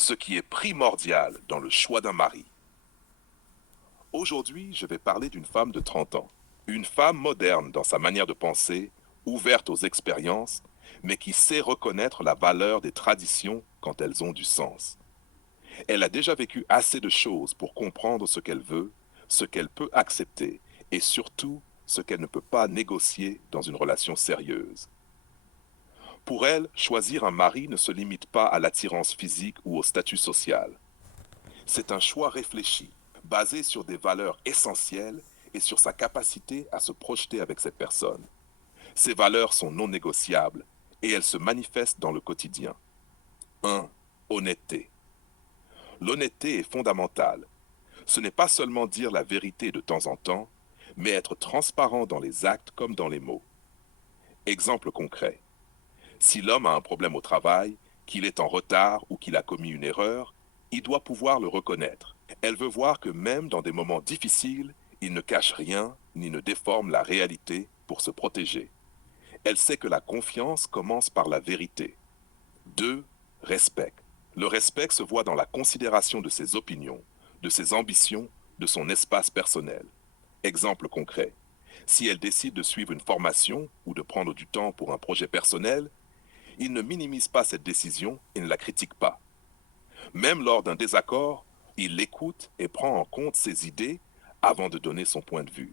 ce qui est primordial dans le choix d'un mari. Aujourd'hui, je vais parler d'une femme de 30 ans, une femme moderne dans sa manière de penser, ouverte aux expériences, mais qui sait reconnaître la valeur des traditions quand elles ont du sens. Elle a déjà vécu assez de choses pour comprendre ce qu'elle veut, ce qu'elle peut accepter et surtout ce qu'elle ne peut pas négocier dans une relation sérieuse. Pour elle, choisir un mari ne se limite pas à l'attirance physique ou au statut social. C'est un choix réfléchi, basé sur des valeurs essentielles et sur sa capacité à se projeter avec cette personne. Ces valeurs sont non négociables et elles se manifestent dans le quotidien. 1. Honnêteté. L'honnêteté est fondamentale. Ce n'est pas seulement dire la vérité de temps en temps, mais être transparent dans les actes comme dans les mots. Exemple concret. Si l'homme a un problème au travail, qu'il est en retard ou qu'il a commis une erreur, il doit pouvoir le reconnaître. Elle veut voir que même dans des moments difficiles, il ne cache rien ni ne déforme la réalité pour se protéger. Elle sait que la confiance commence par la vérité. 2. Respect. Le respect se voit dans la considération de ses opinions, de ses ambitions, de son espace personnel. Exemple concret. Si elle décide de suivre une formation ou de prendre du temps pour un projet personnel, il ne minimise pas cette décision et ne la critique pas. Même lors d'un désaccord, il l'écoute et prend en compte ses idées avant de donner son point de vue.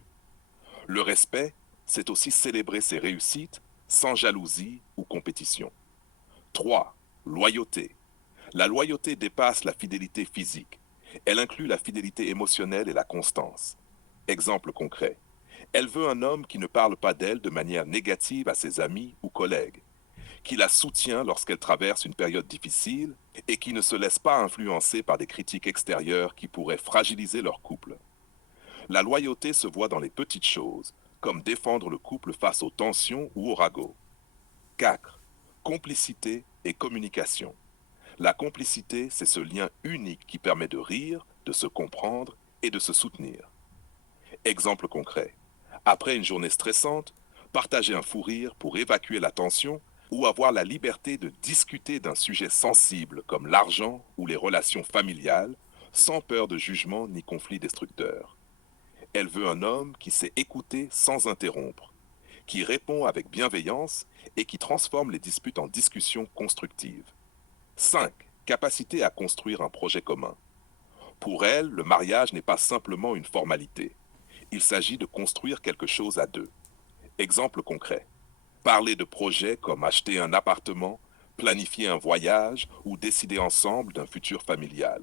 Le respect, c'est aussi célébrer ses réussites sans jalousie ou compétition. 3. Loyauté. La loyauté dépasse la fidélité physique. Elle inclut la fidélité émotionnelle et la constance. Exemple concret. Elle veut un homme qui ne parle pas d'elle de manière négative à ses amis ou collègues, qui la soutient lorsqu'elle traverse une période difficile et qui ne se laisse pas influencer par des critiques extérieures qui pourraient fragiliser leur couple. La loyauté se voit dans les petites choses, comme défendre le couple face aux tensions ou aux ragots. 4. Complicité et communication. La complicité, c'est ce lien unique qui permet de rire, de se comprendre et de se soutenir. Exemple concret. Après une journée stressante, partager un fou rire pour évacuer la tension ou avoir la liberté de discuter d'un sujet sensible comme l'argent ou les relations familiales sans peur de jugement ni conflit destructeur. Elle veut un homme qui sait écouter sans interrompre, qui répond avec bienveillance et qui transforme les disputes en discussions constructives. 5. Capacité à construire un projet commun. Pour elle, le mariage n'est pas simplement une formalité. Il s'agit de construire quelque chose à deux. Exemple concret. Parler de projets comme acheter un appartement, planifier un voyage ou décider ensemble d'un futur familial.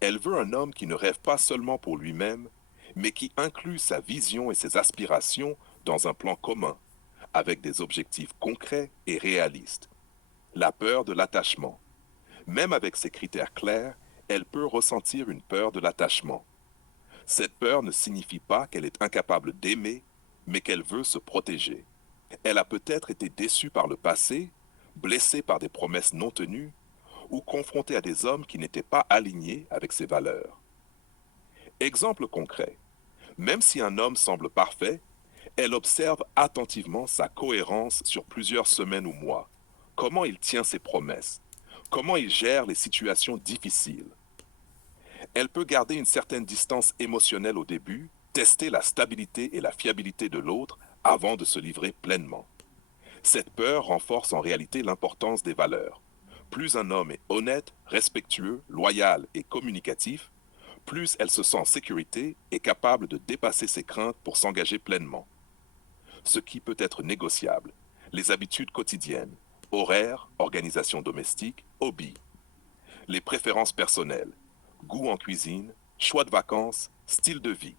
Elle veut un homme qui ne rêve pas seulement pour lui-même, mais qui inclut sa vision et ses aspirations dans un plan commun, avec des objectifs concrets et réalistes. La peur de l'attachement. Même avec ces critères clairs, elle peut ressentir une peur de l'attachement. Cette peur ne signifie pas qu'elle est incapable d'aimer, mais qu'elle veut se protéger. Elle a peut-être été déçue par le passé, blessée par des promesses non tenues, ou confrontée à des hommes qui n'étaient pas alignés avec ses valeurs. Exemple concret. Même si un homme semble parfait, elle observe attentivement sa cohérence sur plusieurs semaines ou mois. Comment il tient ses promesses, comment il gère les situations difficiles. Elle peut garder une certaine distance émotionnelle au début, tester la stabilité et la fiabilité de l'autre avant de se livrer pleinement. Cette peur renforce en réalité l'importance des valeurs. Plus un homme est honnête, respectueux, loyal et communicatif, plus elle se sent en sécurité et capable de dépasser ses craintes pour s'engager pleinement. Ce qui peut être négociable, les habitudes quotidiennes, horaires, organisation domestique, hobbies, les préférences personnelles, goût en cuisine, choix de vacances, style de vie.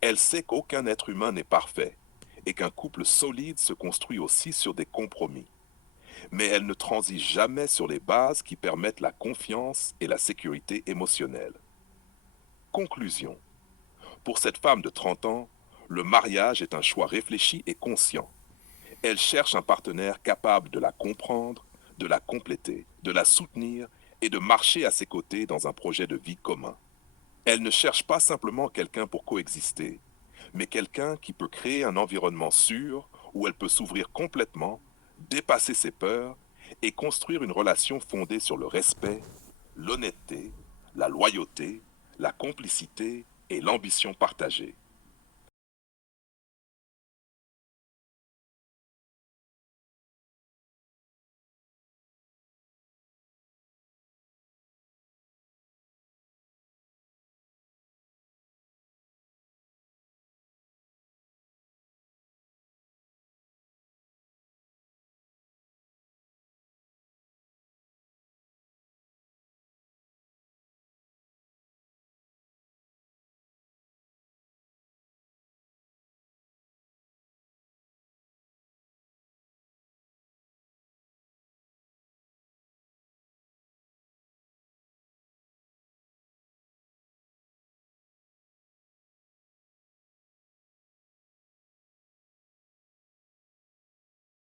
Elle sait qu'aucun être humain n'est parfait et qu'un couple solide se construit aussi sur des compromis. Mais elle ne transige jamais sur les bases qui permettent la confiance et la sécurité émotionnelle. Conclusion. Pour cette femme de 30 ans, le mariage est un choix réfléchi et conscient. Elle cherche un partenaire capable de la comprendre, de la compléter, de la soutenir et de marcher à ses côtés dans un projet de vie commun. Elle ne cherche pas simplement quelqu'un pour coexister, mais quelqu'un qui peut créer un environnement sûr où elle peut s'ouvrir complètement, dépasser ses peurs et construire une relation fondée sur le respect, l'honnêteté, la loyauté, la complicité et l'ambition partagée.